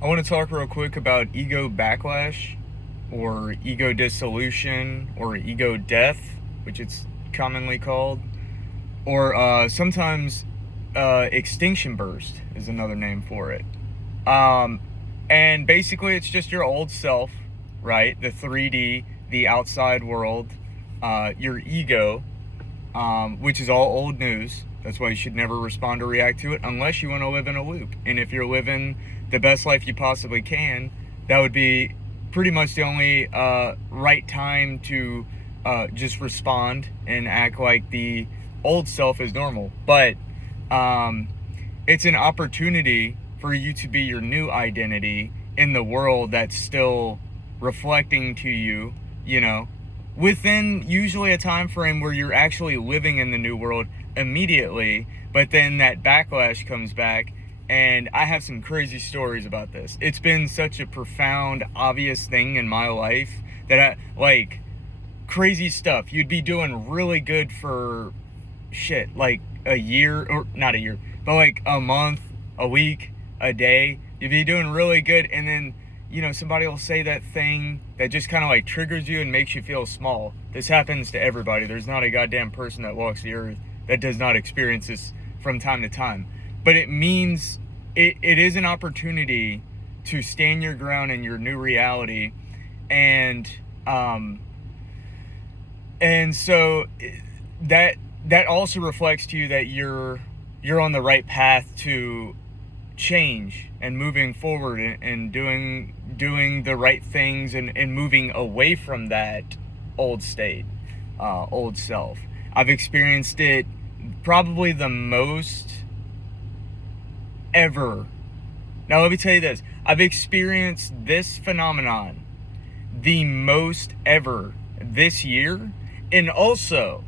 I want to talk real quick about ego backlash, or ego dissolution, or ego death, which it's commonly called, or sometimes extinction burst is another name for it. Um, and basically, it's just your old self, right? The 3D, the outside world, your ego, which is all old news. That's why you should never respond or react to it unless you want to live in a loop. And if you're living the best life you possibly can, that would be pretty much the only right time to just respond and act like the old self is normal. But um, it's an opportunity for you to be your new identity in the world that's still reflecting to you, you know, within usually a time frame where you're actually living in the new world immediately. But then that backlash comes back, and I have some crazy stories about this. It's been such a profound, obvious thing in my life that I like crazy stuff. You'd be doing really good for shit like a year, or not a year, but like a month, a week, a day. You'd be doing really good, and then somebody will say that thing that just kind of like triggers you and makes you feel small. This happens to everybody. There's not a goddamn person that walks the earth that does not experience this from time to time. But it means it is an opportunity to stand your ground in your new reality. And so that also reflects to you that you're on the right path to change and moving forward, and doing the right things, and moving away from that old state, old self. I've experienced it probably the most ever. Now let me tell you this. I've experienced this phenomenon the most ever this year. And also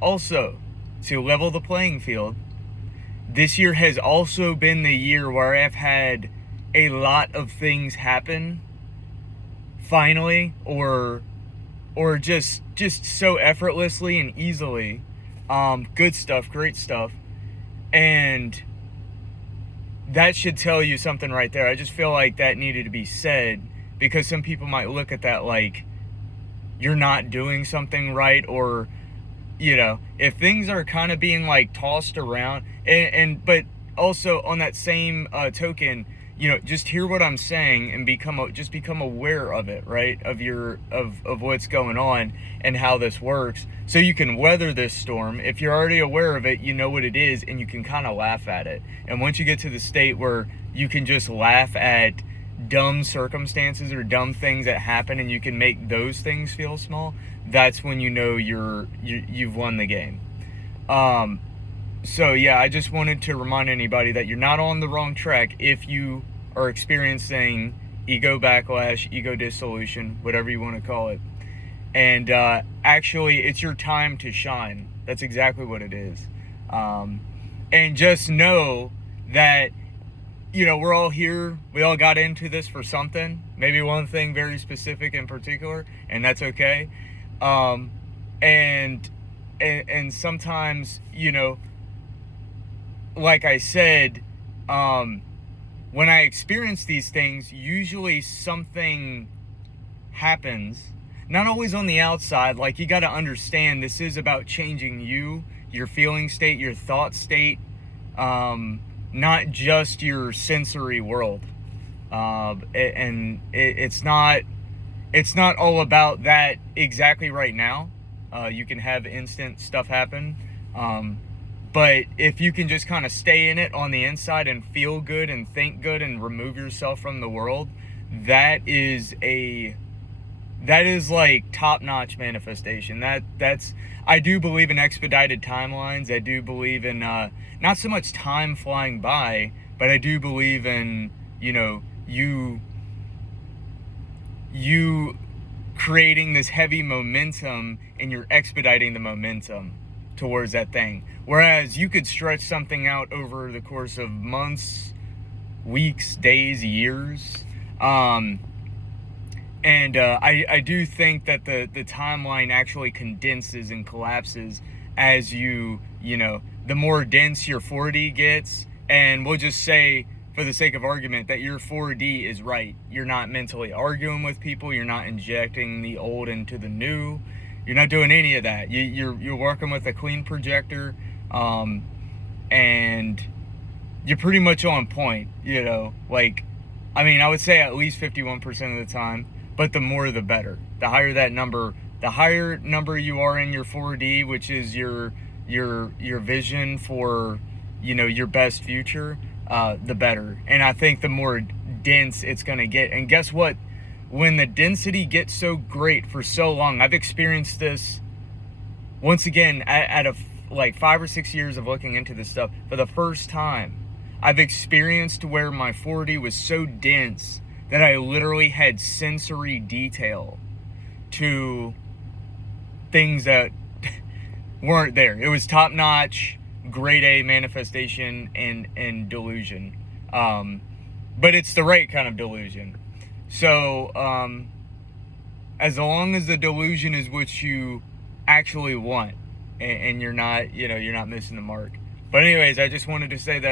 to level the playing field, this year has also been the year where I've had a lot of things happen finally, or just so effortlessly and easily. Good stuff, great stuff. And that should tell you something right there. I just feel like that needed to be said, because some people might look at that like you're not doing something right, or if things are kind of being like tossed around, and but also on that same token, just hear what I'm saying and become aware of it, right? Of what's going on and how this works, so you can weather this storm. If you're already aware of it, you know what it is, and you can kind of laugh at it. And once you get to the state where you can just laugh at dumb circumstances or dumb things that happen, and you can make those things feel small, that's when you've won the game. So yeah, I just wanted to remind anybody that you're not on the wrong track if you are experiencing ego backlash, ego dissolution, whatever you want to call it. And actually, it's your time to shine. That's exactly what it is. And just know that we're all here. We all got into this for something. Maybe one thing very specific in particular, and that's okay. And sometimes, like I said, when I experience these things, usually something happens. Not always on the outside. Like, you got to understand, this is about changing you, your feeling state, your thought state. Not just your sensory world. It's not all about that exactly right now. You can have instant stuff happen. But if you can just kind of stay in it on the inside and feel good and think good and remove yourself from the world, that is like top-notch manifestation. I do believe in expedited timelines. I do believe in not so much time flying by, but I do believe in you creating this heavy momentum, and you're expediting the momentum towards that thing. Whereas you could stretch something out over the course of months, weeks, days, years. And I do think that the timeline actually condenses and collapses as the more dense your 4D gets. And we'll just say for the sake of argument, that your 4D is right. You're not mentally arguing with people. You're not injecting the old into the new. You're not doing any of that. You're working with a clean projector, and you're pretty much on point. Like, I mean, I would say at least 51% of the time, but the more the better. The higher that number, the higher number you are in your 4D, which is your vision for, your best future, the better. And I think the more dense it's going to get. And guess what? When the density gets so great for so long, I've experienced this once again at like 5 or 6 years of looking into this stuff for the first time. I've experienced where my 4D was so dense that I literally had sensory detail to things that weren't there. It was top notch, grade A manifestation and delusion. But it's the right kind of delusion. So, as long as the delusion is what you actually want, and you're not, you're not missing the mark. But anyways, I just wanted to say that.